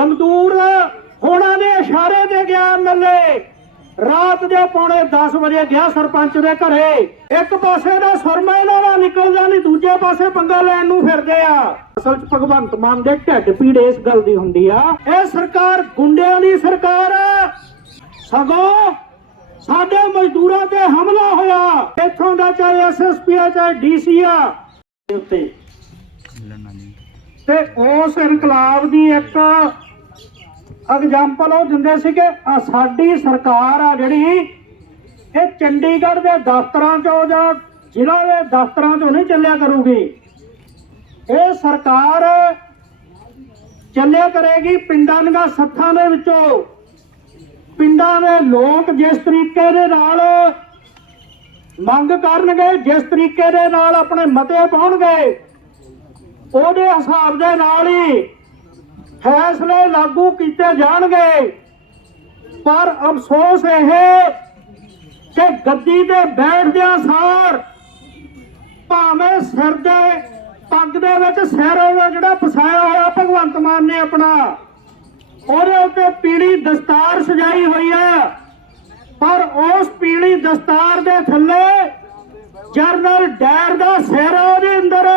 ਗਮਦੂਰ ਹੋਣਾ ਦੇ ਇਸ਼ਾਰੇ ਤੇ ਗਿਆ ਐਮਐਲਏ ਰਾਤ ਦੇ ਪੌਣੇ 10 ਵਜੇ ਗਿਆ ਸਰਪੰਚ ਦੇ ਘਰੇ। ਇੱਕ ਪਾਸੇ ਦਾ ਸੁਰਮਾ ਇਹਨਾਂ ਦਾ ਨਿਕਲਦਾ ਨਹੀਂ ਦੂਜੇ ਪਾਸੇ ਪੰਗਾ ਲੈਣ ਨੂੰ ਫਿਰਦੇ ਆ। ਅਸਲ 'ਚ ਭਗਵੰਤ ਮਾਨ ਦੇ ਢਿੱਡ ਪੀੜ ਇਸ ਗੱਲ ਦੀ ਹੁੰਦੀ ਆ। ਇਹ ਸਰਕਾਰ ਗੁੰਡਿਆਂ ਦੀ ਸਰਕਾਰ ਆ। ਸਗੋਂ ਸਾਡੇ ਮਜ਼ਦੂਰਾਂ ਤੇ ਹਮਲਾ ਹੋਇਆ। ਇੱਥੋਂ ਦਾ ਚਾਹੇ ਐਸਐਸਪੀ ਆ ਚਾਹੇ ਡੀਸੀ ਆ। ਉੱਤੇ। ਤੇ ਉਸ ਇਨਕਲਾਬ ਦੀ ਇੱਕ ਐਗਜ਼ਾਮਪਲ ਉਹ ਦਿੰਦੇ ਸੀ ਕਿ ਸਾਡੀ ਸਰਕਾਰ ਆ ਜਿਹੜੀ, ਇਹ ਚੰਡੀਗੜ੍ਹ ਦੇ ਦਫ਼ਤਰਾਂ ਚੋਂ ਜਾਂ ਜ਼ਿਲ੍ਹਾ ਦੇ ਦਫ਼ਤਰਾਂ ਚੋਂ ਨਹੀਂ ਚੱਲਿਆ ਕਰੂਗੀ। ਇਹ ਸਰਕਾਰ ਚੱਲਿਆ ਕਰੇਗੀ ਪਿੰਡਾਂ ਦੀਆਂ ਸੱਥਾਂ ਦੇ ਵਿੱਚੋਂ। ਪਿੰਡਾਂ ਦੇ ਲੋਕ ਜਿਸ ਤਰੀਕੇ ਦੇ ਨਾਲ ਮੰਗ ਕਰਨਗੇ, ਜਿਸ ਤਰੀਕੇ ਦੇ ਨਾਲ ਆਪਣੇ ਮਤੇ ਪਾਉਣਗੇ, ਉਹਦੇ ਹਿਸਾਬ ਦੇ ਨਾਲ ਹੀ ਫੈਸਲੇ ਲਾਗੂ ਕੀਤੇ ਜਾਣਗੇ। ਪਰ ਅਫਸੋਸ ਇਹ ਕਿ ਗੱਦੀ ਤੇ ਬੈਠਦਿਆਂ ਸਾਰ ਭਾਵੇਂ ਸਿਰ ਦੇ ਪੱਗ ਦੇ ਵਿੱਚ ਸਿਰ ਉਹਦਾ ਜਿਹੜਾ ਫਸਾਇਆ ਹੋਇਆ ਭਗਵੰਤ ਮਾਨ ਨੇ ਆਪਣਾ, ਉਹਦੇ ਉੱਤੇ ਪੀਲੀ ਦਸਤਾਰ ਸਜਾਈ ਹੋਈ ਹੈ ਪਰ ਉਸ ਪੀਲੀ ਦਸਤਾਰ ਦੇ ਥੱਲੇ ਜਰਨਲ ਡੈਰ ਦਾ ਸਿਰ ਉਹਦੇ ਅੰਦਰ।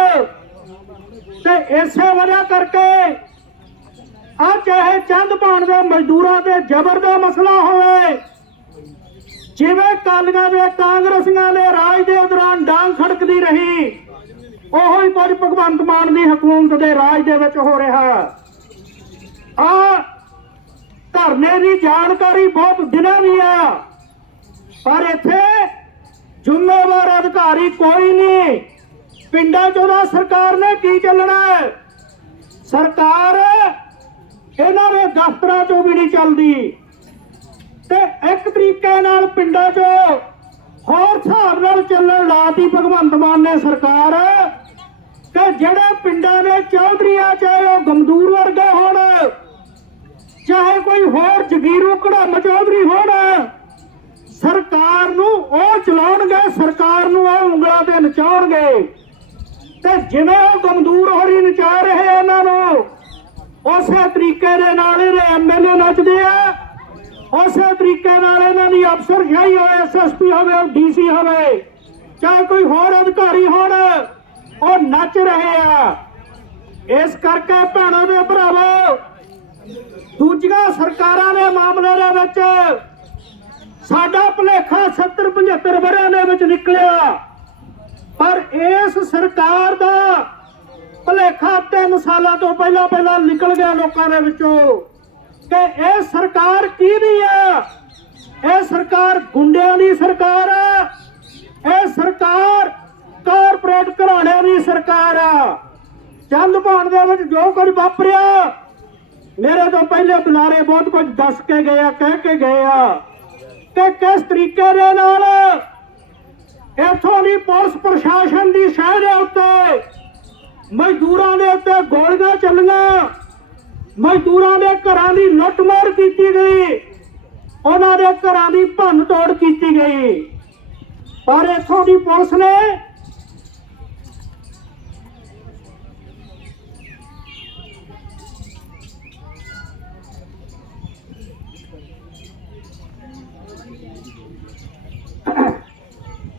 ਤੇ ਇਸੇ ਵਜ੍ਹਾ ਕਰਕੇ ਆ ਚਾਹੇ ਚੰਦ ਪਾਣ ਦੇ ਮਜ਼ਦੂਰਾਂ ਤੇ ਜ਼ਬਰ ਦਾ ਮਸਲਾ ਹੋਵੇ, ਜਿਵੇਂ ਕਾਲੀਆਂ ਦੇ, ਕਾਂਗਰਸੀਆਂ ਦੇ ਰਾਜ ਦੇ ਦੌਰਾਨ ਡਾਂਗ ਖੜਕਦੀ ਰਹੀ, ਉਹੋ ਹੀ ਕੁਝ ਭਗਵੰਤ ਮਾਨ ਦੀ ਹਕੂਮਤ ਦੇ ਰਾਜ ਦੇ ਵਿੱਚ ਹੋ ਰਿਹਾ। ਆ ਧਰਨੇ ਦੀ ਜਾਣਕਾਰੀ ਬਹੁਤ ਦਿਨਾਂ ਦੀ ਆ, ਪਰ ਇੱਥੇ ਜ਼ਿੰਮੇਵਾਰ ਅਧਿਕਾਰੀ ਕੋਈ ਨਹੀਂ। ਪਿੰਡਾਂ ਚੋਂ ਦਾ ਸਰਕਾਰ ਨੇ ਕੀ ਚੱਲਣਾ ਸਰਕਾਰ ਇਹਨਾਂ ਦੇ ਦਫ਼ਤਰਾਂ ਚੋਂ ਵੀ ਨਹੀਂ ਚੱਲਦੀ। ਤੇ ਇੱਕ ਤਰੀਕੇ ਨਾਲ ਪਿੰਡਾਂ 'ਚੋਂ ਹੋਰ ਹਿਸਾਬ ਨਾਲ ਚੱਲਣ ਲਾਤੀ ਭਗਵੰਤ ਮਾਨ ਨੇ ਸਰਕਾਰ। ਕਿ ਜਿਹੜੇ ਪਿੰਡਾਂ ਦੇ ਚੌਧਰੀ ਚਾਹੇ ਉਹ ਗਮਦੂਰ ਵਰਗੇ ਹੋਣ, ਚਾਹੇ ਕੋਈ ਹੋਰ ਜਗੀਰੂ ਕੜਮ ਚੌਧਰੀ ਹੋਣ, ਸਰਕਾਰ ਨੂੰ ਉਹ ਚਲਾਉਣਗੇ, ਸਰਕਾਰ ਨੂੰ ਉਹ ਉਂਗਲਾਂ ਤੇ ਨਚਾਉਣਗੇ। ਤੇ ਜਿਵੇਂ ਉਹ ਗਮਦੂਰ ਹੋਰੀ ਨਚਾ ਰਹੇ ਆ, ਉਹਨਾਂ ਨੂੰ ਉਸੇ ਤਰੀਕੇ ਦੇ ਨਾਲ ਇਹਦੇ ਐਮਐਲਏ ਨੱਚਦੇ ਆ। ਉਸੇ ਤਰੀਕੇ ਨਾਲ ਇਹਨਾਂ ਦੀ ਅਫਸਰਸ਼ਾਹੀ ਹੋਵੇ ਐਸਐਸਪੀ ਹੋਵੇ ਡੀਸੀ ਹੋਵੇ, ਚਾਹੇ ਕੋਈ ਹੋਰ ਅਧਿਕਾਰੀ ਹੋਣ, ਉਹ ਨੱਚ ਰਹੇ ਆ। ਇਸ ਕਰਕੇ ਭੈਣੋ ਦੇ ਭਰਾਵੋ, ਦੂਜੀਆਂ ਸਰਕਾਰਾਂ ਦੇ ਮਾਮਲੇ ਦੇ ਵਿੱਚ ਸਾਡਾ ਭੁਲੇਖਾ 70 75 ਵਰਿਆਂ ਦੇ ਵਿੱਚ ਨਿਕਲਿਆ। ਪਰ ਇਸ ਸਰਕਾਰ ਦਾ ਭੁਲੇਖਾ ਤਿੰਨ ਸਾਲਾਂ ਤੋਂ ਪਹਿਲਾਂ ਪਹਿਲਾਂ ਨਿਕਲ ਗਿਆ ਲੋਕਾਂ ਦੇ ਵਿੱਚੋਂ ਕਿ ਇਹ ਸਰਕਾਰ ਕਿਹਦੀ ਆ? ਇਹ ਸਰਕਾਰ ਗੁੰਡਿਆਂ ਦੀ ਸਰਕਾਰ ਆ। ਇਹ ਸਰਕਾਰ ਕਾਰਪੋਰੇਟ ਘਰਾਣਿਆਂ ਦੀ ਸਰਕਾਰ ਆ। ਚੰਦ ਭਾਣ ਦੇ ਵਿੱਚ ਜੋ ਕੁਝ ਵਾਪਰਿਆ, ਮੇਰੇ ਤੋਂ ਪਹਿਲੇ ਬੁਲਾਰੇ ਬਹੁਤ ਕੁਝ ਦੱਸ ਕੇ ਗਏ ਆ, ਕਹਿ ਕੇ ਗਏ ਆ ਕਿ ਕਿਸ ਤਰੀਕੇ ਦੇ ਨਾਲ ਇਥੋਂ ਦੀ ਪੁਲਿਸ ਪ੍ਰਸ਼ਾਸਨ ਦੀ ਸ਼ਹਿਰ ਦੇ ਉੱਤੇ ਮਜ਼ਦੂਰਾਂ ਦੇ ਉੱਤੇ ਗੋਲੀਆਂ ਚੱਲੀਆਂ। ਮਜ਼ਦੂਰਾਂ ਦੇ ਘਰਾਂ ਦੀ ਲੁੱਟਮਾਰ ਕੀਤੀ ਗਈ। ਉਹਨਾਂ ਦੇ ਘਰਾਂ ਦੀ ਭੰਨ ਤੋੜ ਕੀਤੀ ਗਈ। ਪਰ ਇੱਥੋਂ ਦੀ ਪੁਲਿਸ ਨੇ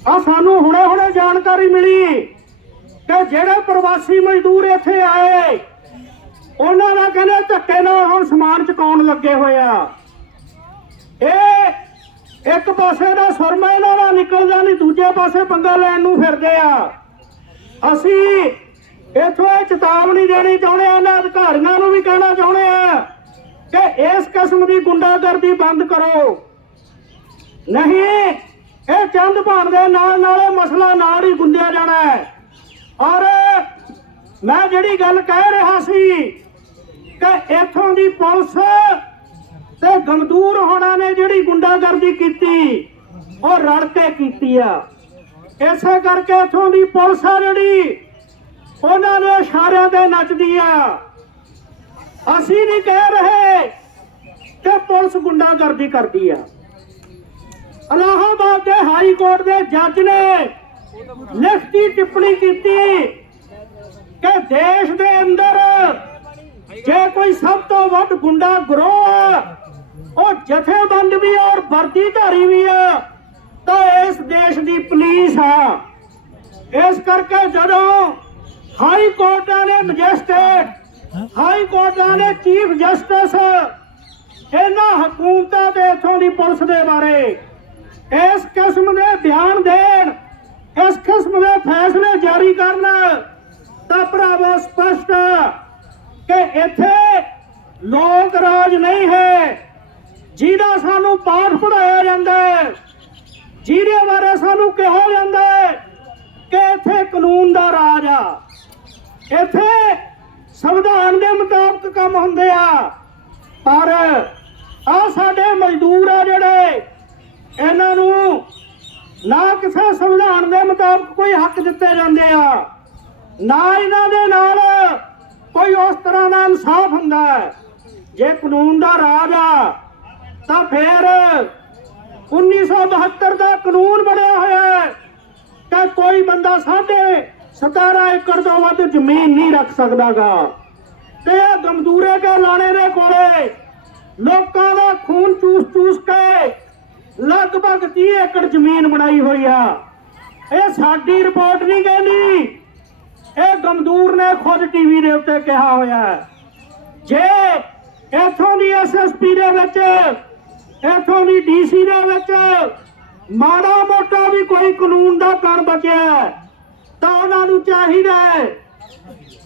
ਆ ਸਾਨੂੰ ਹੁਣੇ ਹੁਣੇ ਜਾਣਕਾਰੀ ਮਿਲੀ। ਕਿ ਜਿਹੜੇ ਪ੍ਰਵਾਸੀ ਮਜ਼ਦੂਰ ਇੱਥੇ ਆਏ ਉਹਨਾਂ ਦਾ ਕਹਿੰਦੇ ਧੱਕੇ ਨਾਲ ਹੁਣ ਸਮਾਨ ਚੁਕਾਉਣ ਲੱਗੇ ਹੋਏ ਆ। ਇਹ ਇੱਕ ਪਾਸੇ ਦਾ ਸੁਰਮਾ ਇਹਨਾਂ ਦਾ ਨਿਕਲਦਾ ਨਹੀਂ, ਦੂਜੇ ਪਾਸੇ ਪੰਗਾ ਲੈਣ ਨੂੰ ਫਿਰਦੇ ਆ। ਅਸੀਂ ਇਥੋਂ ਇਹ ਚੇਤਾਵਨੀ ਦੇਣੀ ਚਾਹੁੰਦੇ ਆ ਇਹਨਾਂ ਅਧਿਕਾਰੀਆਂ ਨੂੰ ਵੀ ਕਹਿਣਾ ਚਾਹੁੰਦੇ ਆ ਕਿ ਇਸ ਕਿਸਮ ਦੀ ਗੁੰਡਾਗਰਦੀ ਬੰਦ ਕਰੋ। ਨਹੀਂ, ਇਹ ਚੰਦ ਭਾਣ ਦੇ ਨਾਲ ਨਾਲ ਇਹ ਮਸਲਾ ਨਾਲ ਹੀ ਗੁੰਦਿਆ ਜਾਣਾ ਹੈ। ਔਰ ਮੈਂ ਜਿਹੜੀ ਗੱਲ ਕਹਿ ਰਿਹਾ ਸੀ ਕਿ ਇੱਥੋਂ ਦੀ ਪੁਲਿਸ ਤੇ ਗਮਦੂਰ ਹੋਣਾ ਨੇ ਜਿਹੜੀ ਗੁੰਡਾਗਰਦੀ ਕੀਤੀ, ਉਹ ਰਲ ਕੇ ਕੀਤੀ ਆ। ਇਸੇ ਕਰਕੇ ਇੱਥੋਂ ਦੀ ਪੁਲਿਸ ਆ ਜਿਹੜੀ, ਉਹਨਾਂ ਦੇ ਇਸ਼ਾਰਿਆਂ ਤੇ ਨੱਚਦੀ ਆ। ਅਸੀਂ ਨਹੀਂ ਕਹਿ ਰਹੇ ਕਿ ਪੁਲਿਸ ਗੁੰਡਾਗਰਦੀ ਕਰਦੀ ਆ। ਅਲਾਹਾਬਾਦ ਦੇ ਹਾਈ ਕੋਰਟ ਦੇ ਜੱਜ ਨੇ ਲਿਖਤੀ ਟਿੱਪਣੀ ਕੀਤੀ ਕਿ ਦੇਸ਼ ਦੇ ਅੰਦਰ ਜੇ ਕੋਈ ਸਭ ਤੋਂ ਵੱਧ ਗੁੰਡਾ ਗਰੋਹ ਆ, ਉਹ ਜਥੇਬੰਦ ਵੀ ਔਰ ਵਰਦੀਧਾਰੀ ਵੀ ਆ ਤਾਂ ਇਸ ਦੇਸ਼ ਦੀ ਪੁਲਿਸ ਆ। ਇਸ ਕਰਕੇ ਜਦੋਂ ਹਾਈ ਕੋਰਟਾਂ ਨੇ ਮੈਜਿਸਟ੍ਰੇਟ ਹਾਈ ਕੋਰਟਾਂ ਨੇ ਚੀਫ ਜਸਟਿਸ ਇਹਨਾਂ ਹਕੂਮਤਾਂ ਦੇ ਇਥੋਂ ਦੀ ਪੁਲਿਸ ਦੇ ਬਾਰੇ ਇਸ ਕਿਸਮ ਦੇ ਬਿਆਨ ਦੇਣ ਇਸ ਕਿਸਮ ਦੇ ਫੈਸਲੇ ਜਾਰੀ ਕਰਨ ਤਾਂ ਭਰਾਵੋ ਸਪਸ਼ਟ ਕਿ ਇੱਥੇ ਲੋਕ ਰਾਜ ਨਹੀਂ ਹੈ, ਜਿਹਦਾ ਸਾਨੂੰ ਪਾਠ ਪੜਾਇਆ ਜਾਂਦਾ ਹੈ, ਜਿਹਦੇ ਬਾਰੇ ਸਾਨੂੰ ਕਿਹਾ ਜਾਂਦਾ ਹੈ ਕਿ ਇੱਥੇ ਕਾਨੂੰਨ ਦਾ ਰਾਜ ਆ। ਇੱਥੇ ਸੰਵਿਧਾਨ ਦੇ ਮੁਤਾਬਕ ਕੰਮ ਹੁੰਦੇ ਆ। ਪਰ ਆ ਸਾਡੇ ਮਜ਼ਦੂਰ ਆ ਜਿਹੜੇ, ਇਹਨਾਂ ਨੂੰ ਨਾ ਕਿਸੇ ਸੰਵਿਧਾਨ ਦੇ ਮੁਤਾਬਕ ਕੋਈ ਹੱਕ ਦਿੱਤੇ ਜਾਂਦੇ ਆ। ਨਾ ਇਹਨਾਂ ਦੇ ਨਾਲ ਕੋਈ ਉਸ ਤਰ੍ਹਾਂ ਦਾ ਇਨਸਾਫ ਹੁੰਦਾ ਹੈ। ਜੇ ਕਾਨੂੰਨ ਦਾ ਰਾਜ ਆ, ਤਾਂ ਫਿਰ 1972 ਦਾ ਕਾਨੂੰਨ ਬਣਿਆ ਹੋਇਆ ਹੈ ਕਿ ਕੋਈ ਬੰਦਾ ਸਾਡੇ 17 ਏਕੜ ਤੋਂ ਵੱਧ ਜ਼ਮੀਨ ਨਹੀਂ ਰੱਖ ਸਕਦਾਗਾ। ਤੇ ਗਮਦੂਰੇ ਕੇ ਲਾਣੇ ਦੇ ਕੋਲੇ ਲੋਕਾਂ ਦਾ ਖੂਨ ਚੂਸ ਚੂਸ ਕੇ ਲਗਭਗ 30 ਏਕੜ ਜ਼ਮੀਨ ਬਣਾਈ ਹੋਈ ਆ। ਇਹ ਸਾਡੀ ਰਿਪੋਰਟ ਨਹੀਂ ਕਹਿੰਦੀ ਇਹ ਗਮਦੂਰ ਨੇ ਖੁਦ ਟੀਵੀ ਦੇ ਉੱਤੇ ਕਿਹਾ ਹੋਇਆ ਹੈ। ਜੇ ਇਥੋਂ ਦੀ ਐਸਐਸਪੀ ਦੇ ਵਿੱਚ, ਇਥੋਂ ਦੀ ਡੀਸੀ ਦੇ ਵਿੱਚ ਮਾੜਾ ਮੋਟਾ ਵੀ ਕੋਈ ਕਾਨੂੰਨ ਦਾ ਕਣ ਬਚਿਆ ਤਾਂ ਉਹਨਾਂ ਨੂੰ ਚਾਹੀਦਾ ਹੈ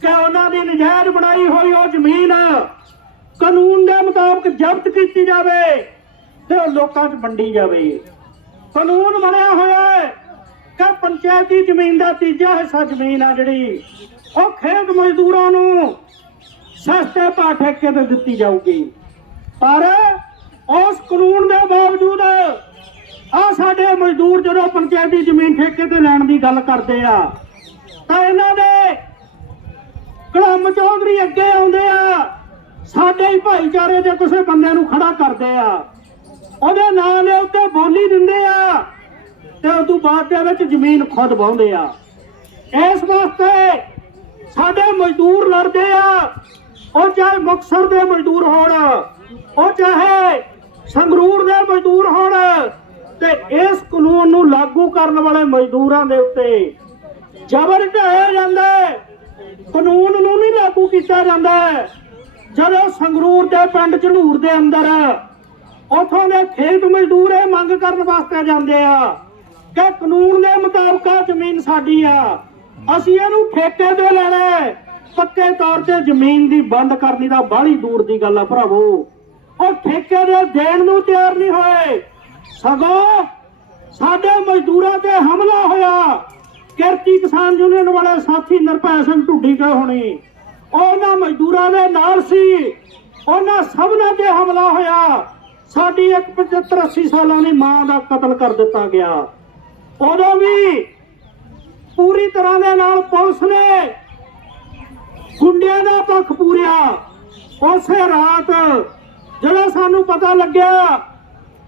ਕਿ ਉਹਨਾਂ ਦੀ ਨਜਾਇਜ਼ ਬਣਾਈ ਹੋਈ ਉਹ ਜ਼ਮੀਨ ਕਾਨੂੰਨ ਦੇ ਮੁਤਾਬਕ ਜ਼ਬਤ ਕੀਤੀ ਜਾਵੇ। ਤੇ ਉਹ ਲੋਕਾਂ 'ਚ ਵੰਡੀ ਜਾਵੇ। ਕਾਨੂੰਨ ਬਣਿਆ ਹੋਇਆ ਹੈ ਕਿ ਪੰਚਾਇਤੀ ਜ਼ਮੀਨ ਦਾ ਤੀਜਾ ਹਿੱਸਾ ਜ਼ਮੀਨ ਆ ਜਿਹੜੀ, ਉਹ ਖੇਤ ਮਜ਼ਦੂਰਾਂ ਨੂੰ ਸਸਤੇ ਭਾਅ ਠੇਕੇ ਤੇ ਦਿੱਤੀ ਜਾਊਗੀ। ਪਰ ਉਸ ਕਾਨੂੰਨ ਦੇ ਬਾਵਜੂਦ ਆ ਸਾਡੇ ਮਜ਼ਦੂਰ ਜਦੋਂ ਪੰਚਾਇਤੀ ਜ਼ਮੀਨ ਠੇਕੇ ਤੇ ਲੈਣ ਦੀ ਗੱਲ ਕਰਦੇ ਆ, ਤਾਂ ਇਹਨਾਂ ਦੇ ਕਲਮ ਚੌਧਰੀ ਅੱਗੇ ਆਉਂਦੇ ਆ, ਸਾਡੇ ਹੀ ਭਾਈਚਾਰੇ ਦੇ ਕਿਸੇ ਬੰਦੇ ਨੂੰ ਖੜਾ ਕਰਦੇ ਆ। ਉਹਦੇ ਨਾਂ ਦੇ ਉੱਤੇ ਬੋਲੀ ਦਿੰਦੇ ਆ ਤੇ ਉਸ ਤੋਂ ਬਾਅਦ ਦੇ ਵਿੱਚ ਜ਼ਮੀਨ ਖੁਦ ਵਾਹੁੰਦੇ ਆ। ਇਸ ਵਾਸਤੇ ਸਾਡੇ ਮਜ਼ਦੂਰ ਲੜਦੇ ਆ। ਉਹ ਚਾਹੇ ਮੁਕਤਸਰ ਦੇ ਮਜ਼ਦੂਰ ਹੋਣ, ਉਹ ਚਾਹੇ ਸੰਗਰੂਰ ਦੇ ਮਜ਼ਦੂਰ ਹੋਣ ਤੇ ਇਸ ਕਾਨੂੰਨ ਨੂੰ ਲਾਗੂ ਕਰਨ ਵਾਲੇ ਮਜ਼ਦੂਰਾਂ ਦੇ ਉੱਤੇ ਜ਼ਬਰ ਢਾਇਆ ਜਾਂਦਾ ਕਾਨੂੰਨ ਨੂੰ ਨਹੀਂ ਲਾਗੂ ਕੀਤਾ ਜਾਂਦਾ। ਜਦੋਂ ਸੰਗਰੂਰ ਦੇ ਪਿੰਡ ਝਲੂਰ ਦੇ ਅੰਦਰ ਉਥੋਂ ਦੇ ਖੇਤ ਮਜ਼ਦੂਰ ਇਹ ਮੰਗ ਕਰਨ ਵਾਸਤੇ ਜਾਂਦੇ ਆ ਕਿ ਕਾਨੂੰਨ ਦੇ ਮੁਤਾਬਕ ਜ਼ਮੀਨ ਸਾਡੀ ਆ। ਅਸੀਂ ਇਹਨੂੰ ਠੇਕੇ ਤੇ ਲੈਣਾ ਪੱਕੇ ਤੌਰ ਤੇ ਜ਼ਮੀਨ ਦੀ ਬੰਦ ਕਰਨੀ ਦਾ ਬਾਹਲੀ ਦੂਰ ਦੀ ਗੱਲ ਆ ਭਰਾਵੋ। ਉਹ ਠੇਕੇ ਦੇ ਦੇਣ ਨੂੰ ਤਿਆਰ ਨਹੀਂ ਹੋਏ। ਸਗੋਂ ਸਾਡੇ ਮਜ਼ਦੂਰਾਂ ਤੇ ਹਮਲਾ ਹੋਇਆ। ਕਿਰਤੀ ਕਿਸਾਨ ਯੂਨੀਅਨ ਵਾਲੇ ਸਾਥੀ ਨਿਰਭੈ ਸਿੰਘ ਢੁੱਡੀ ਗਏ ਹੋਣੀ? ਉਹਨਾਂ ਮਜ਼ਦੂਰਾਂ ਦੇ ਨਾਲ ਸੀ। ਉਹਨਾਂ ਸਭਨਾਂ ਤੇ ਹਮਲਾ ਹੋਇਆ। ਸਾਡੀ ਇੱਕ 75 80 ਸਾਲਾਂ ਦੀ ਮਾਂ ਦਾ ਕਤਲ ਕਰ ਦਿੱਤਾ ਗਿਆ। ਉਦੋਂ ਵੀ ਪੂਰੀ ਤਰ੍ਹਾਂ ਦੇ ਨਾਲ ਪੁਲਿਸ ਨੇ ਗੁੰਡਿਆਂ ਦਾ ਪੱਖ ਪੂਰਿਆ। ਉਸੇ ਰਾਤ ਜਦੋਂ ਸਾਨੂੰ ਪਤਾ ਲੱਗਿਆ,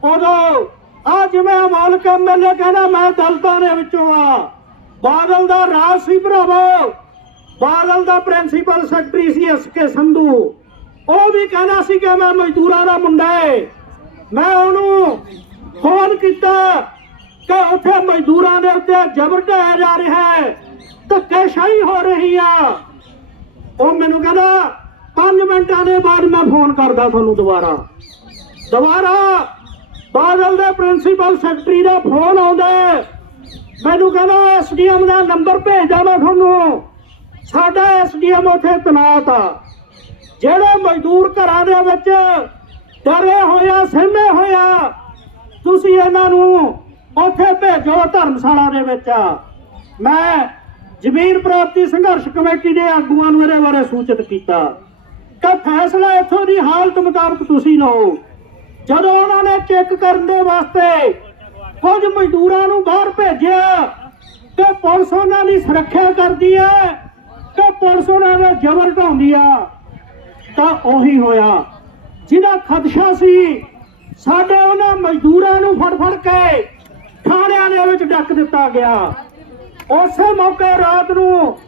ਉਦੋਂ ਆ ਜਿਵੇਂ ਮਾਲਕ ਐਮਐਲਏ ਕਹਿੰਦਾ, ਮੈਂ ਦਲਤਾਂ ਦੇ ਵਿੱਚੋਂ ਆ। ਬਾਦਲ ਦਾ ਰਾਜ ਸੀ ਭਰਾਵੋ। ਬਾਦਲ ਦਾ principal secretary C S K Sandhu. ਉਹ ਵੀ ਕਹਿੰਦਾ ਸੀ ਕਿ ਮੈਂ ਮਜ਼ਦੂਰਾਂ ਦਾ ਮੁੰਡਾ ਏ। ਮੈਂ ਉਹਨੂੰ ਫੋਨ ਕੀਤਾ ਕਿ ਉੱਥੇ ਮਜ਼ਦੂਰਾਂ ਦੇ ਉੱਤੇ ਜ਼ਬਰ ਢਾਇਆ ਜਾ ਰਿਹਾ ਹੈ, ਧੱਕੇਸ਼ਾਹੀ ਹੋ ਰਹੀ ਆ। ਉਹ ਮੈਨੂੰ ਕਹਿੰਦਾ 5 ਮਿੰਟਾਂ ਦੇ ਬਾਅਦ ਮੈਂ ਫੋਨ ਕਰਦਾ ਤੁਹਾਨੂੰ ਦੁਬਾਰਾ। ਦੁਬਾਰਾ ਬਾਦਲ ਦੇ ਪ੍ਰਿੰਸੀਪਲ ਸੈਕਟਰੀ ਦਾ ਫੋਨ ਆਉਂਦਾ ਮੈਨੂੰ ਕਹਿੰਦਾ, ਐਸਡੀਐਮ ਦਾ ਨੰਬਰ ਭੇਜਦਾ ਮੈਂ ਤੁਹਾਨੂੰ। ਸਾਡਾ ਐਸਡੀਐਮ ਉੱਥੇ ਤਨਾਤ ਆ ਜਿਹੜੇ ਮਜ਼ਦੂਰ ਘਰਾਂ ਦੇ ਵਿੱਚ ਡਰੇ ਹੋਇਆ, ਸਹਿਮੇ ਹੋਇਆ। ਤੁਸੀਂ ਇਹਨਾਂ ਨੂੰ ਉੱਥੇ ਭੇਜੋ ਧਰਮਸ਼ਾਲਾ ਦੇ ਵਿੱਚ। ਮੈਂ ਜ਼ਮੀਨ ਪ੍ਰਾਪਤੀ ਸੰਘਰਸ਼ ਕਮੇਟੀ ਦੇ ਆਗੂਆਂ ਨੂੰ ਇਹਦੇ ਬਾਰੇ ਸੂਚਿਤ ਕੀਤਾ। ਕਿ ਫੈਸਲਾ ਇੱਥੋਂ ਦੀ ਹਾਲਤ ਮੁਤਾਬਕ ਤੁਸੀਂ ਲਓ। ਜਦੋਂ ਉਹਨਾਂ ਨੇ ਚੈੱਕ ਕਰਨ ਦੇ ਵਾਸਤੇ ਕੁਝ ਮਜ਼ਦੂਰਾਂ ਨੂੰ ਬਾਹਰ ਭੇਜਿਆ, ਤੇ ਪੁਲਿਸ ਉਹਨਾਂ ਦੀ ਸੁਰੱਖਿਆ ਕਰਦੀ ਹੈ, ਤੇ ਪੁਲਿਸ ਉਹਨਾਂ ਦਾ ਜ਼ਬਰ ਢਾਉਂਦੀ ਆ। ਤਾਂ ਉਹੀ ਹੋਇਆ। ਜਿਹਦਾ ਖਦਸ਼ਾ ਸੀ ਸਾਡੇ ਉਹਨਾਂ ਮਜ਼ਦੂਰਾਂ ਨੂੰ ਫੜ ਫੜ ਕੇ ਥਾਣਿਆਂ ਦੇ ਵਿੱਚ ਡੱਕ ਦਿੱਤਾ ਗਿਆ। ਉਸੇ ਮੌਕੇ ਰਾਤ ਨੂੰ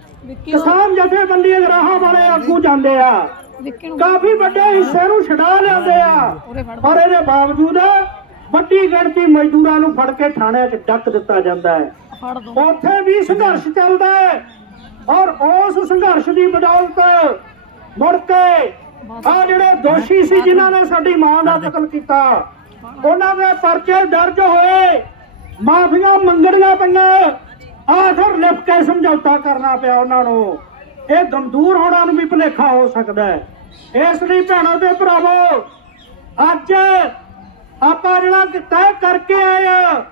ਕਿਸਾਨ ਜਥੇਬੰਦੀ ਰਾਹਾਂ ਵਾਲੇ ਆਗੂ ਜਾਂਦੇ ਆ। ਕਾਫੀ ਵੱਡੇ ਹਿੱਸੇ ਨੂੰ ਛਡਾ ਲਿਆਉਂਦੇ ਆ। ਪਰ ਇਹਦੇ ਬਾਵਜੂਦ ਵੱਡੀ ਗਿਣਤੀ ਮਜ਼ਦੂਰਾਂ ਨੂੰ ਫੜ ਕੇ ਥਾਣਿਆਂ 'ਚ ਡੱਕ ਦਿੱਤਾ ਜਾਂਦਾ ਹੈ। ਦੋ। ਉੱਥੇ ਵੀ ਸੰਘਰਸ਼ ਚੱਲਦਾ ਹੈ ਔਰ ਉਸ ਸੰਘਰਸ਼ ਦੀ ਬਦੌਲਤ ਮੁੜ ਕੇ ਆ ਜਿਹੜੇ ਦੋਸ਼ੀ ਸੀ ਜਿਨ੍ਹਾਂ ਨੇ ਸਾਡੀ ਮਾਂ ਦਾ ਕਤਲ ਕੀਤਾ, ਉਹਨਾਂ ਦੇ ਪਰਚੇ ਦਰਜ ਹੋਏ। ਮਾਫੀਆਂ ਮੰਗਣੀਆਂ ਪਈਆਂ। ਆਖਰ ਲਿਖ ਕੇ ਸਮਝੌਤਾ ਕਰਨਾ ਪਿਆ ਉਹਨਾਂ ਨੂੰ। ਇਹ ਗਮਦੂਰ ਹੋਣਾ ਨੂੰ ਵੀ ਭੁਲੇਖਾ ਹੋ ਸਕਦਾ ਹੈ। ਇਸ ਲਈ ਭੈਣਾਂ ਤੇ ਭਰਾਵੋ, ਅੱਜ ਆਪਾਂ ਜਿਹੜਾ ਤੈਅ ਕਰਕੇ ਆਏ ਆ।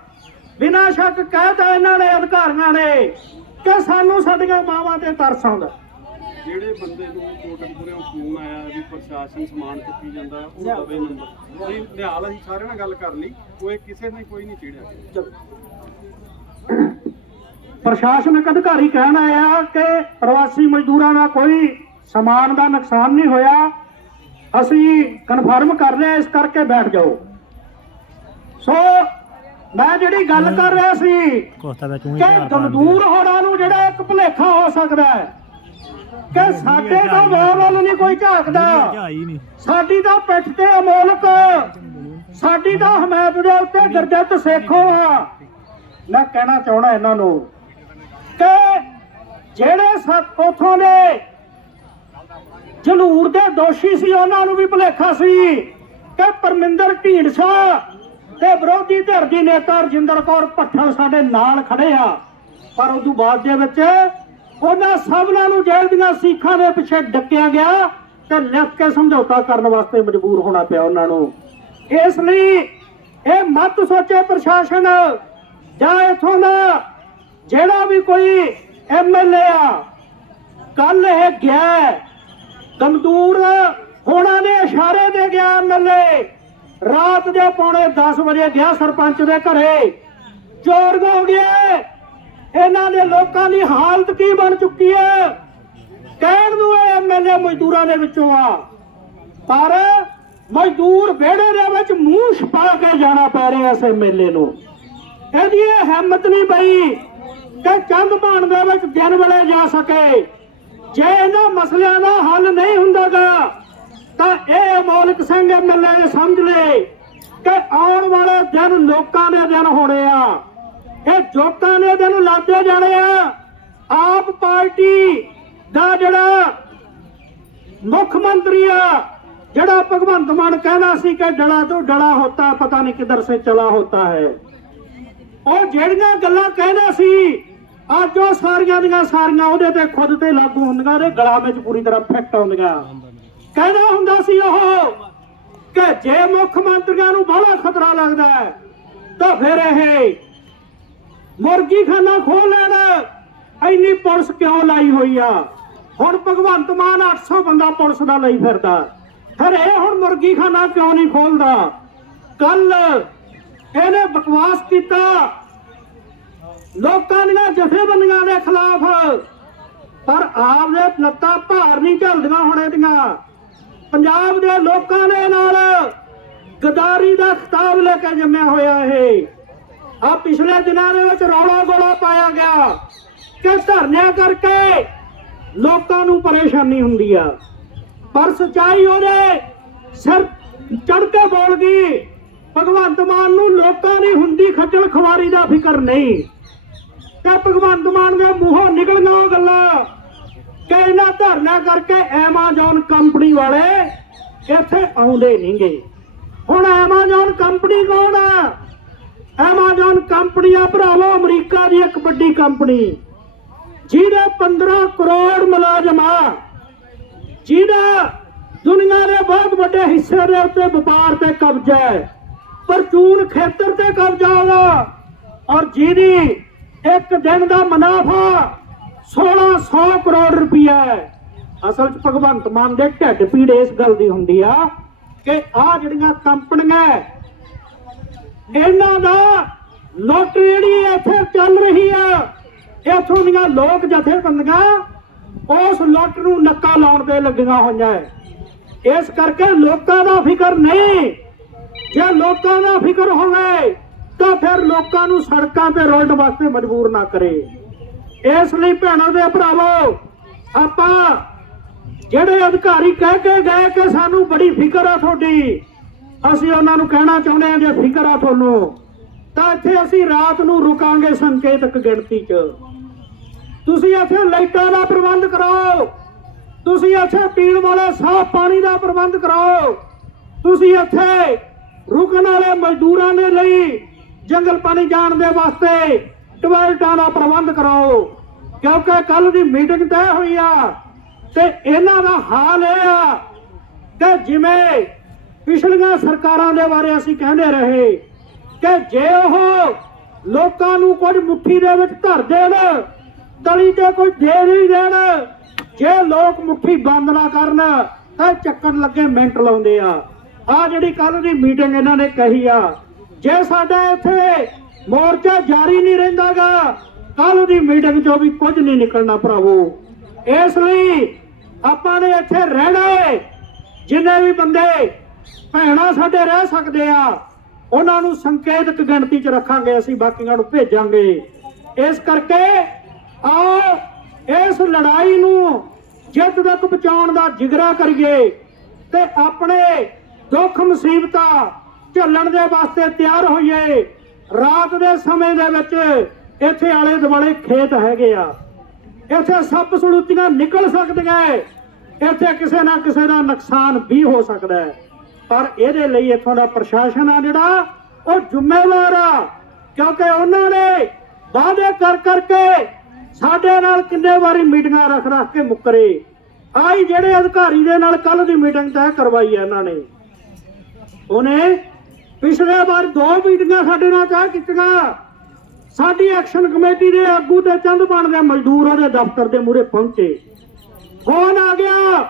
ਬਿਨਾਂ ਸ਼ੱਕ ਕਹਿਤਾ ਇਹਨਾਂ ਨੇ, ਅਧਿਕਾਰੀਆਂ ਨੇ ਕਿ ਸਾਨੂੰ ਸਾਡੀਆਂ ਮਾਵਾਂ ਤੇ ਤਰਸ ਆਉਂਦਾ। ਜਿਹੜੇ ਬੰਦੇ ਨੂੰ ਕੋਟਕਪੁਰੇ ਫੋਨ ਆਇਆ ਵੀ ਪ੍ਰਸ਼ਾਸਨ ਸਮਾਨ ਚੁੱਕੀ ਜਾਂਦਾ ਉਹ ਦਵੇ ਨੰਬਰ ਨਹੀਂ ਨਿਹਾਲ ਅਸੀਂ ਸਾਰਿਆਂ ਨਾਲ ਗੱਲ ਕਰ ਲਈ ਉਹ ਇਹ ਕਿਸੇ ਨੇ ਕੋਈ ਨਹੀਂ ਚਿੜਿਆ। ਪ੍ਰਸ਼ਾਸਨਿਕ ਅਧਿਕਾਰੀ ਕਹਿਣ ਆਇਆ ਕਿ ਪ੍ਰਵਾਸੀ ਮਜ਼ਦੂਰਾਂ ਦਾ ਕੋਈ ਸਮਾਨ ਦਾ ਨੁਕਸਾਨ ਨਹੀਂ ਹੋਇਆ। ਅਸੀਂ ਕਨਫਰਮ ਕਰ ਰਹੇ ਇਸ ਕਰਕੇ ਬੈਠ ਜਾਓ। ਸੋ ਮੈਂ ਜਿਹੜੀ ਗੱਲ ਕਰ ਰਿਹਾ ਸੀ ਕੋਸਤਾ ਵਿੱਚ ਉਹੀ ਕਿ ਗਮਦੂਰ ਹੋਣਾ ਨੂੰ ਜਿਹੜਾ ਇੱਕ ਭੁਲੇਖਾ ਹੋ ਸਕਦਾ ਹੈ ਕਿ ਸਾਡੇ ਤੋਂ ਵੱਲ ਨਹੀਂ ਕੋਈ ਝਾਕਦਾ। ਸਾਡੀ ਤਾਂ ਪਿੱਠ ਤੇ ਅਮੋਲਕ। ਸਾਡੀ ਤਾਂ ਹਮਾਇਤ ਉੱਤੇ ਗਰਜਤ ਸੇਖੋ ਆ। ਮੈਂ ਕਹਿਣਾ ਚਾਹਣਾ ਇਹਨਾਂ ਨੂੰ ਕਿ ਜਿਹੜੇ ਸਤ ਉਥੋਂ ਦੇ ਜਲੂਰ ਦੇ ਦੋਸ਼ੀ ਸੀ, ਉਹਨਾਂ ਨੂੰ ਵੀ ਭੁਲੇਖਾ ਸੀ ਕਿ ਪਰਮਿੰਦਰ ਢੀਂਡਸਾ ਤੇ ਵਿਰੋਧੀ ਧਿਰ ਦੀ ਨੇਤਾ ਰਜਿੰਦਰ ਕੌਰ ਭੱਠਲ ਸਾਡੇ ਨਾਲ ਖੜੇ ਆ। ਪਰ ਉਸ ਤੋਂ ਬਾਅਦ ਦੇ ਵਿੱਚ ਉਹਨਾਂ ਸਭਨਾਂ ਨੂੰ ਜੇਲ੍ਹ ਦੀਆਂ ਸੀਖਾਂ ਦੇ ਪਿੱਛੇ ਡੱਕਿਆ ਗਿਆ ਤੇ ਲਿਖ ਕੇ ਸਮਝੌਤਾ ਕਰਨ ਵਾਸਤੇ ਮਜਬੂਰ ਹੋਣਾ ਪਿਆ ਉਹਨਾਂ ਨੂੰ। ਇਸ ਲਈ ਇਹ ਮਤ ਸੋਚੇ ਪ੍ਰਸ਼ਾਸਨ ਜਾਂ ਇਥੋਂ ਦਾ ਜਿਹੜਾ ਵੀ ਕੋਈ ਐਮਐਲਏ ਆ ਕੱਲ ਇਹ ਗਿਆ ਹੈ, ਹੋਣਾ ਨੇ ਇਸ਼ਾਰੇ ਦੇ ਗਿਆ ਐਮਐਲਏ ਰਾਤ ਦੇ ਪੌਣੇ 10 ਵਜੇ ਗਿਆ ਸਰਪੰਚ ਦੇ ਘਰੇ। ਚੋਰ ਹੋ ਗਿਆ ਇਹਨਾਂ ਦੇ ਲੋਕਾਂ ਦੀ ਹਾਲਤ ਕੀ ਬਣ ਚੁੱਕੀ ਹੈ? ਕਹਿਣ ਨੂੰ ਇਹ ਐਮਐਲਏ ਮਜ਼ਦੂਰਾਂ ਦੇ ਵਿੱਚੋਂ ਆ। ਪਰ ਮਜ਼ਦੂਰ ਵਿਹੜੇ ਦੇ ਵਿੱਚ ਮੂੰਹ ਛਪਾ ਕੇ ਜਾਣਾ ਪੈ ਰਿਹਾ ਇਸ ਐਮਐਲਏ ਨੂੰ। ਇਹਦੀ ਇਹ ਹਿੰਮਤ ਨਹੀਂ ਪਈ ਕਿ ਚੰਦ ਬਾਣ ਦੇ ਵਿੱਚ ਦਿਨ ਵੇਲੇ ਜਾ ਸਕੇ। ਜੇ ਇਹਨਾਂ ਮਸਲਿਆਂ ਦਾ ਹੱਲ ਨਹੀਂ ਹੁੰਦਾਗਾ, ਤਾਂ ਇਹ ਮੌਲਿਕ ਸਿੰਘ ਐਮਐਲਏ ਸਮਝ ਲਏ ਕਿ ਆਉਣ ਵਾਲੇ ਦਿਨ ਲੋਕਾਂ ਦੇ ਦਿਨ ਹੋਣੇ ਆ। ਇਹ ਜੋਤਾਂ ਦੇ ਦਿਨ ਲਾਦੇ ਜਾਣੇ ਆ। ਆਪ ਪਾਰਟੀ ਦਾ ਜਿਹੜਾ ਮੁੱਖ ਮੰਤਰੀ ਆ, ਜਿਹੜਾ ਭਗਵੰਤ ਮਾਨ ਕਹਿੰਦਾ ਸੀ ਕਿ ਡਲਾ ਤੋਂ ਡਲਾ ਹੋਤਾ, ਪਤਾ ਨਹੀਂ ਕਿੱਧਰ ਸੇ ਚਲਾ ਹੋਤਾ ਹੈ। ਉਹ ਜਿਹੜੀਆਂ ਗੱਲਾਂ ਕਹਿੰਦਾ ਸੀ, ਅੱਜ ਉਹ ਸਾਰੀਆਂ ਦੀਆਂ ਸਾਰੀਆਂ ਉਹਦੇ ਤੇ ਖੁਦ ਤੇ ਲਾਗੂ ਹੁੰਦੀਆਂ, ਉਹਦੇ ਗਲਾ ਵਿੱਚ ਪੂਰੀ ਤਰ੍ਹਾਂ ਫਿੱਟ ਆਉਂਦੀਆਂ। ਕਹਿੰਦਾ ਹੁੰਦਾ ਸੀ ਉਹ ਕਿ ਜੇ ਮੁੱਖ ਮੰਤਰੀਆਂ ਨੂੰ ਬੜਾ ਖਤਰਾ ਲੱਗਦਾ ਹੈ, ਤਾਂ ਫਿਰ ਇਹ ਮੁਰਗੀ ਖਾਨਾ ਖੋਲ ਲੈਣ। ਇੰਨੀ ਪੁਲਿਸ ਕਿਉਂ ਲਾਈ ਹੋਈ ਆ? ਹੁਣ ਭਗਵੰਤ ਮਾਨ 800 ਬੰਦਾ ਪੁਲਿਸ ਦਾ ਲਈ ਫਿਰਦਾ। ਫਿਰ ਇਹ ਹੁਣ ਮੁਰਗੀ ਖਾਨਾ ਕਿਉਂ ਨਹੀਂ ਖੋਲਦਾ? ਕੱਲ ਇਹਨੇ ਬਕਵਾਸ ਕੀਤਾ। ਲੋਕਾਂ ਦੀਆਂ ਜਥੇਬੰਦੀਆਂ ਦੇ ਖਿਲਾਫ। ਪਰ ਆਪ ਦੇ ਲੱਤਾਂ ਭਾਰ ਨਹੀਂ ਝੱਲਦੀਆਂ ਹੁਣ ਇਹਦੀਆਂ। ਪੰਜਾਬ ਦੇ ਲੋਕਾਂ ਦੇ ਨਾਲ ਗਦਾਰੀ ਦਾ ਖਿਤਾਬ ਲੈ ਕੇ ਜੰਮਿਆ ਹੋਇਆ ਇਹ। ਆ ਪਿਛਲੇ ਦਿਨਾਂ ਦੇ ਵਿੱਚ ਰੌਲਾ ਗੋਲਾ ਪਾਇਆ ਗਿਆ ਕਿ ਧਰਨਿਆਂ ਕਰਕੇ ਲੋਕਾਂ ਨੂੰ ਪਰੇਸ਼ਾਨੀ ਹੁੰਦੀ ਆ। ਪਰ ਸਚਾਈ ਉਹਦੇ ਸਿਰ ਚੜ ਕੇ ਬੋਲ ਗਈ, ਭਗਵੰਤ ਮਾਨ ਨੂੰ ਲੋਕਾਂ ਦੀ ਹੁੰਦੀ ਖੱਜਲ ਖਵਾਰੀ ਦਾ ਫਿਕਰ ਨਹੀਂ। ਤੇ ਭਗਵੰਤ ਮਾਨ ਦੇ ਮੂੰਹੋਂ ਨਿਕਲੀਆਂ ਉਹ ਗੱਲਾਂ ਕਿ ਇਹਨਾਂ ਧਰਨਾ ਕਰਕੇ ਐਮਾਜ਼ੋਨ ਕੰਪਨੀ ਵਾਲੇ ਇੱਥੇ ਆਉਂਦੇ ਨਹੀਂਗੇ ਹੁਣ ਐਮਾਜ਼ੋਨ ਕੰਪਨੀ ਕੌਣ ਆ? ਐਮਾਜ਼ੋਨ ਕੰਪਨੀ ਆ ਭਰਾਵੋ, ਅਮਰੀਕਾ ਦੀ ਇੱਕ ਵੱਡੀ ਕੰਪਨੀ, ਜਿਹਦੇ 15 ਕਰੋੜ ਮੁਲਾਜ਼ਮ ਆ, ਜਿਹਦਾ ਦੁਨੀਆ ਦੇ ਬਹੁਤ ਵੱਡੇ ਹਿੱਸੇ ਦੇ ਉੱਤੇ ਵਪਾਰ ਤੇ ਕਬਜ਼ਾ ਹੈ, ਪਰਚੂਨ ਖੇਤਰ ਤੇ ਕਬਜ਼ਾ ਉਹਦਾ, ਔਰ ਜਿਹਦੀ ਇੱਕ ਦਿਨ ਦਾ ਮੁਨਾਫਾ 1600 ਕਰੋੜ ਰੁਪਇਆ ਹੈ। ਅਸਲ 'ਚ ਭਗਵੰਤ ਮਾਨ ਦੇ ਢਿੱਡ ਪੀੜ ਇਸ ਗੱਲ ਦੀ ਹੁੰਦੀ ਆ ਕਿ ਆ ਜਿਹੜੀਆਂ ਕੰਪਨੀਆਂ ਇਹਨਾਂ ਦਾ ਲੁੱਟ ਜਿਹੜੀ ਇੱਥੇ ਚੱਲ ਰਹੀ ਆ, ਇਥੋਂ ਦੀਆਂ ਲੋਕ ਜਥੇਬੰਦੀਆਂ ਉਸ ਲੁੱਟ ਨੂੰ ਨੱਕਾ ਲਾਉਣ ਤੇ ਲੱਗੀਆਂ ਹੋਈਆਂ ਹੈ ਇਸ ਕਰਕੇ ਲੋਕਾਂ ਦਾ ਫਿਕਰ ਨਹੀਂ। ਜੇ ਲੋਕਾਂ ਦਾ ਫਿਕਰ ਹੋਵੇ, ਤਾਂ ਫਿਰ ਲੋਕਾਂ ਨੂੰ ਸੜਕਾਂ ਤੇ ਰੋਲਣ ਵਾਸਤੇ ਮਜਬੂਰ ਨਾ ਕਰੇ। ਇਸ ਲਈ ਭੈਣਾਂ ਦੇ ਭਰਾਵੋ, ਆਪਾਂ ਜਿਹੜੇ ਅਧਿਕਾਰੀ ਕਹਿ ਕੇ ਗਏ ਕਿ ਸਾਨੂੰ ਬੜੀ ਫਿਕਰ ਆ ਤੁਹਾਡੀ ਅਸੀਂ ਉਹਨਾਂ ਨੂੰ ਕਹਿਣਾ ਚਾਹੁੰਦੇ ਹਾਂ ਜੇ ਫਿਕਰ ਆ ਤੁਹਾਨੂੰ, ਤਾਂ ਇੱਥੇ ਅਸੀਂ ਰਾਤ ਨੂੰ ਰੁਕਾਂਗੇ ਸੰਕੇਤਕ ਗਿਣਤੀ 'ਚ। ਤੁਸੀਂ ਇੱਥੇ ਲਾਈਟਾਂ ਦਾ ਪ੍ਰਬੰਧ ਕਰਾਓ, ਤੁਸੀਂ ਇੱਥੇ ਪੀਣ ਵਾਲੇ ਸਾਫ਼ ਪਾਣੀ ਦਾ ਪ੍ਰਬੰਧ ਕਰਾਓ, ਤੁਸੀਂ ਇੱਥੇ ਰੁਕਣ ਵਾਲੇ ਮਜ਼ਦੂਰਾਂ ਦੇ ਲਈ ਜੰਗਲ ਪਾਣੀ ਜਾਣ ਦੇ ਵਾਸਤੇ ਟਵਾਇਲਟਾਂ ਦਾ ਪ੍ਰਬੰਧ ਕਰਾਓ, ਕਿਉਂਕਿ ਕੱਲ ਦੀ ਮੀਟਿੰਗ ਤੈਅ ਹੋਈ ਆ ਤੇ ਇਹਨਾਂ ਦਾ ਹਾਲ ਇਹ ਆ ਕਿ ਜਿਵੇਂ ਪਿਛਲੀਆਂ ਸਰਕਾਰਾਂ ਦੇ ਬਾਰੇ ਅਸੀਂ ਕਹਿੰਦੇ ਰਹੇ ਕਿ ਜੇ ਉਹ ਲੋਕਾਂ ਨੂੰ ਕੁਝ ਮੁੱਠੀ ਦੇ ਵਿੱਚ ਧਰ ਦੇਣ ਤਲੀ ਤੇ ਕੁਝ ਦੇ ਨਹੀਂ ਦੇਣ, ਜੇ ਲੋਕ ਮੁੱਠੀ ਬੰਦ ਨਾ ਕਰਨ, ਤਾਂ ਚੱਕਣ ਲੱਗੇ ਮਿੰਟ ਲਾਉਂਦੇ ਆ। ਆ ਜਿਹੜੀ ਕੱਲ ਦੀ ਮੀਟਿੰਗ ਇਹਨਾਂ ਨੇ ਕਹੀ ਆ, ਜੇ ਸਾਡਾ ਇੱਥੇ ਮੋਰਚਾ ਜਾਰੀ ਨਹੀਂ ਰਹਿੰਦਾਗਾ ਕੱਲ ਦੀ ਮੀਟਿੰਗ ਚੋਂ ਵੀ ਕੁਝ ਨਹੀਂ ਨਿਕਲਣਾ ਭਰਾਵੋ। ਇਸ ਲਈ ਆਪਾਂ ਨੇ ਇੱਥੇ ਰਹਿਣਾ ਏ, ਜਿੰਨੇ ਵੀ ਬੰਦੇ ਭੈਣਾ ਸਾਡੇ ਰਹਿ ਸਕਦੇ ਆ। ਉਹਨਾਂ ਨੂੰ ਸੰਕੇਤਕ ਗਿਣਤੀ 'ਚ ਰੱਖਾਂਗੇ, ਅਸੀਂ ਬਾਕੀਆਂ ਨੂੰ ਭੇਜਾਂਗੇ। ਇਸ ਕਰਕੇ ਆ, ਇਸ ਲੜਾਈ ਨੂੰ ਜਿੱਤ ਤੱਕ ਪਹੁੰਚਾਉਣ ਦਾ ਜਿਗਰਾ ਕਰੀਏ ਤੇ ਆਪਣੇ ਦੁੱਖ ਮੁਸੀਬਤਾਂ ਝੱਲਣ ਦੇ ਵਾਸਤੇ ਤਿਆਰ ਹੋਈਏ। ਰਾਤ ਦੇ ਸਮੇਂ ਦੇ ਵਿੱਚ ਇੱਥੇ ਆਲੇ ਦੁਆਲੇ ਖੇਤ ਹੈਗੇ ਆ। ਇੱਥੇ ਸੱਪ ਸਲੂਤੀਆਂ ਨਿਕਲ ਸਕਦੀਆਂ ਇੱਥੇ ਕਿਸੇ ਨਾ ਕਿਸੇ ਦਾ ਨੁਕਸਾਨ ਵੀ ਹੋ ਸਕਦਾ ਹੈ ਪਰ ਇਹਦੇ ਲਈ ਇੱਥੋਂ ਦਾ ਪ੍ਰਸ਼ਾਸਨ ਆ ਜਿਹੜਾ, ਉਹ ਜ਼ਿੰਮੇਵਾਰ ਆ। ਕਿਉਂਕਿ ਉਹਨਾਂ ਨੇ ਵਾਅਦੇ ਕਰ ਕਰਕੇ ਸਾਡੇ ਨਾਲ ਕਿੰਨੇ ਵਾਰੀ ਮੀਟਿੰਗਾਂ ਰੱਖ ਰੱਖ ਕੇ ਮੁੱਕਰੇ। ਆਈ ਜਿਹੜੇ ਅਧਿਕਾਰੀ ਦੇ ਨਾਲ ਕੱਲ ਦੀ ਮੀਟਿੰਗ ਤੈਅ ਕਰਵਾਈ ਹੈ ਇਹਨਾਂ ਨੇ। ਉਹਨੇ ਪਿਛਲੇ ਵਾਰ ਦੋ ਮੀਟਿੰਗਾਂ ਸਾਡੇ ਨਾਲ ਤੈਅ ਕੀਤੀਆਂ। ਸਾਡੀ ਐਕਸ਼ਨ ਕਮੇਟੀ ਦੇ ਆਗੂ ਤੇ ਚੰਦ ਬਣਦੇ ਮਜ਼ਦੂਰ ਉਹਦੇ ਦਫ਼ਤਰ ਦੇ ਮੂਹਰੇ ਪਹੁੰਚੇ। ਫੋਨ ਆ ਗਿਆ।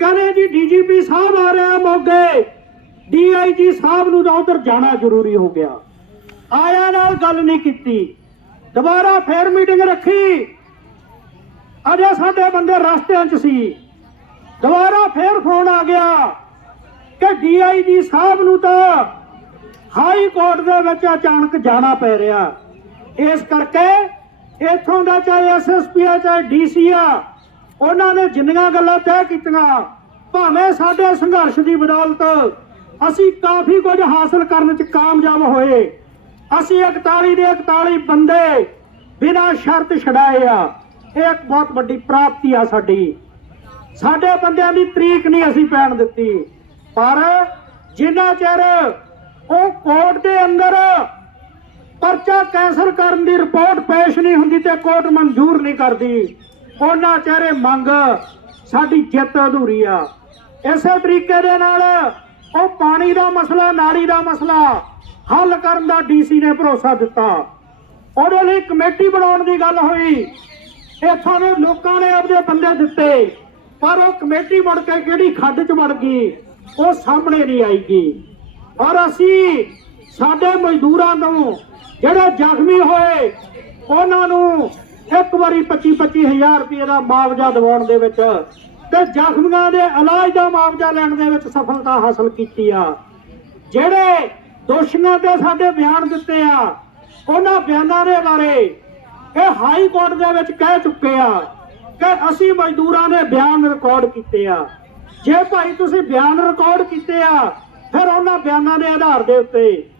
ਕਹਿੰਦੇ ਜੀ, ਡੀਜੀਪੀ ਸਾਹਿਬ ਆ ਰਿਹਾ ਮੋਗੇ। ਡੀਆਈਜੀ ਸਾਹਿਬ ਨੂੰ ਤਾਂ ਉਧਰ ਜਾਣਾ ਜ਼ਰੂਰੀ ਹੋ ਗਿਆ। ਆਇਆ ਨਾਲ ਗੱਲ ਨਹੀਂ ਕੀਤੀ। ਦੁਬਾਰਾ ਫੇਰ ਮੀਟਿੰਗ ਰੱਖੀ। ਅਜੇ ਸਾਡੇ ਬੰਦੇ ਰਸਤਿਆਂ 'ਚ ਸੀ। ਦੁਬਾਰਾ ਫੇਰ ਫੋਨ ਆ ਗਿਆ ਕਿ ਡੀਆਈਜੀ ਸਾਹਿਬ ਨੂੰ ਤਾਂ ਹਾਈ ਕੋਰਟ ਦੇ ਵਿੱਚ ਅਚਾਨਕ ਜਾਣਾ ਪੈ ਰਿਹਾ। ਇਸ ਕਰਕੇ ਇਥੋਂ ਦਾ ਚਾਹੇ ਐਸਐਸਪੀ ਆ, ਚਾਹੇ ਡੀਸੀ ਆ, ਉਹਨਾਂ ਨੇ ਜਿੰਨੀਆਂ ਗੱਲਾਂ ਤੈਅ ਕੀਤੀਆਂ ਭਾਵੇਂ ਸਾਡੇ ਸੰਘਰਸ਼ ਦੀ ਬਦੌਲਤ ਅਸੀਂ ਕਾਫੀ ਕੁਝ ਹਾਸਲ ਕਰਨ 'ਚ ਕਾਮਯਾਬ ਹੋਏ। ਅਸੀਂ 41 ਦੇ 41 ਬੰਦੇ ਬਿਨਾਂ ਸ਼ਰਤ ਛਡਾਏ ਆ। ਇਹ ਇੱਕ ਬਹੁਤ ਵੱਡੀ ਪ੍ਰਾਪਤੀ ਆ ਸਾਡੀ। ਸਾਡੇ ਬੰਦਿਆਂ ਦੀ ਤਰੀਕ ਨਹੀਂ ਅਸੀਂ ਪੈਣ ਦਿੱਤੀ। ਪਰ ਜਿੰਨਾ ਚਿਰ ਉਹ ਕੋਰਟ ਦੇ ਅੰਦਰ ਪਰਚਾ ਕੈਂਸਲ ਕਰਨ ਦੀ ਰਿਪੋਰਟ ਪੇਸ਼ ਨਹੀਂ ਹੁੰਦੀ ਤੇ ਕੋਰਟ ਮਨਜ਼ੂਰ ਨਹੀਂ ਕਰਦੀ, ਉਹਨਾਂ ਚਿਹਰੇ ਮੰਗ ਸਾਡੀ ਜਿੱਤ ਅਧੂਰੀ ਆ। ਇਸੇ ਤਰੀਕੇ ਦੇ ਨਾਲ ਉਹ ਪਾਣੀ ਦਾ ਮਸਲਾ, ਨਾਲੀ ਦਾ ਮਸਲਾ ਹੱਲ ਕਰਨ ਦਾ ਡੀਸੀ ਨੇ ਭਰੋਸਾ ਦਿੱਤਾ। ਉਹਦੇ ਲਈ ਕਮੇਟੀ ਬਣਾਉਣ ਦੀ ਗੱਲ ਹੋਈ। ਇੱਥੋਂ ਦੇ ਲੋਕਾਂ ਨੇ ਆਪਦੇ ਬੰਦੇ ਦਿੱਤੇ, ਪਰ ਉਹ ਕਮੇਟੀ ਬਣ ਕੇ ਕਿਹੜੀ ਖੱਡ 'ਚ ਵੜ ਗਈ, ਉਹ ਸਾਹਮਣੇ ਨਹੀਂ ਆਈਗੀ। ਔਰ ਅਸੀਂ ਸਾਡੇ ਮਜ਼ਦੂਰਾਂ ਨੂੰ, ਜਿਹੜੇ ਜ਼ਖਮੀ ਹੋਏ, ਉਹਨਾਂ ਨੂੰ ਇੱਕ ਵਾਰੀ 25 25000 ਰੁਪਏ ਦਾ ਮੁਆਵਜ਼ਾ ਦਿਵਾਉਣ ਦੇ ਵਿੱਚ ਤੇ ਜ਼ਖਮੀਆਂ ਦੇ ਇਲਾਜ ਦਾ ਮੁਆਵਜ਼ਾ ਲੈਣ ਦੇ ਵਿੱਚ ਸਫਲਤਾ ਹਾਸਲ ਕੀਤੀ ਆ। ਜਿਹੜੇ ਦੋਸ਼ੀਆਂ ਤੇ ਸਾਡੇ ਬਿਆਨ ਦਿੱਤੇ ਆ, ਉਹਨਾਂ ਬਿਆਨਾਂ ਦੇ ਬਾਰੇ ਇਹ ਹਾਈ ਕੋਰਟ ਦੇ ਵਿੱਚ ਕਹਿ ਚੁੱਕੇ ਆ ਕਿ ਅਸੀਂ ਮਜ਼ਦੂਰਾਂ ਦੇ ਬਿਆਨ ਰਿਕਾਰਡ ਕੀਤੇ ਆ। ਜੇ ਭਾਈ ਤੁਸੀਂ ਬਿਆਨ ਰਿਕਾਰਡ ਕੀਤੇ ਆ, ਫਿਰ ਉਹਨਾਂ ਬਿਆਨਾਂ ਦੇ ਆਧਾਰ ਦੇ ਉੱਤੇ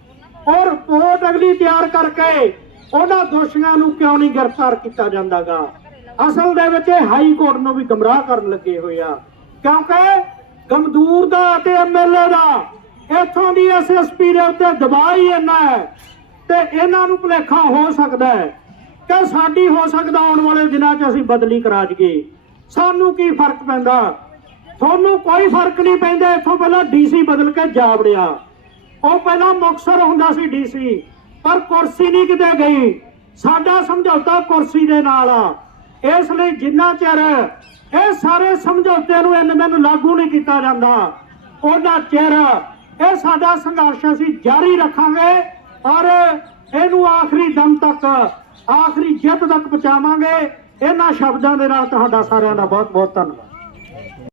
ਔਰ ਰਿਪੋਰਟ ਅਗਲੀ ਤਿਆਰ ਕਰਕੇ ਉਹਨਾਂ ਦੋਸ਼ੀਆਂ ਨੂੰ ਕਿਉਂ ਨਹੀਂ ਗ੍ਰਿਫਤਾਰ ਕੀਤਾ ਜਾਂਦਾਗਾ? ਅਸਲ ਦੇ ਵਿੱਚ ਇਹ ਹਾਈ ਕੋਰਟ ਨੂੰ ਵੀ ਗਮਰਾਹ ਕਰਨ ਲੱਗੇ ਹੋਏ ਆ। ਕਿਉਂਕਿ ਗਮਦੂਰ ਦਾ ਅਤੇ ਐਮਐਲਏ ਦਾ, ਇੱਥੋਂ ਦੀ ਐਸਐਸਪੀ ਦੇ ਉੱਤੇ ਦਬਾਅ ਹੀ ਇੰਨਾ ਹੈ ਤੇ ਇਹਨਾਂ ਨੂੰ ਭੁਲੇਖਾ ਹੋ ਸਕਦਾ ਹੈ ਕਿ ਸਾਡੀ ਹੋ ਸਕਦਾ ਆਉਣ ਵਾਲੇ ਦਿਨਾਂ 'ਚ ਅਸੀਂ ਬਦਲੀ ਕਰਾ ਜੀਏ ਸਾਨੂੰ ਕੀ ਫ਼ਰਕ ਪੈਂਦਾ? ਤੁਹਾਨੂੰ ਕੋਈ ਫ਼ਰਕ ਨਹੀਂ ਪੈਂਦਾ, ਇਥੋਂ ਪਹਿਲਾਂ ਡੀਸੀ ਬਦਲ ਕੇ ਜਾ ਵੜਿਆ। ਉਹ ਪਹਿਲਾਂ ਮੁਕਤਸਰ ਹੁੰਦਾ ਸੀ ਡੀਸੀ ਪਰ ਕੁਰਸੀ ਨਹੀਂ ਕਿਤੇ ਗਈ। ਸਾਡਾ ਸਮਝੌਤਾ ਕੁਰਸੀ ਦੇ ਨਾਲ ਆ। ਇਸ ਲਈ ਜਿੰਨਾ ਚਿਰ ਇਹ ਸਾਰੇ ਸਮਝੌਤੇ ਨੂੰ ਇਹਨਾਂ ਨੂੰ ਲਾਗੂ ਨਹੀਂ ਕੀਤਾ ਜਾਂਦਾ, ਉਹਨਾਂ ਚਿਰ ਇਹ ਸਾਡਾ ਸੰਘਰਸ਼ ਅਸੀਂ ਜਾਰੀ ਰੱਖਾਂਗੇ ਔਰ ਇਹਨੂੰ ਆਖਰੀ ਦਮ ਤੱਕ, ਆਖਰੀ ਜਿੱਤ ਤੱਕ ਪਹੁੰਚਾਵਾਂਗੇ। ਇਹਨਾਂ ਸ਼ਬਦਾਂ ਦੇ ਨਾਲ ਤੁਹਾਡਾ ਸਾਰਿਆਂ ਦਾ ਬਹੁਤ ਬਹੁਤ ਧੰਨਵਾਦ।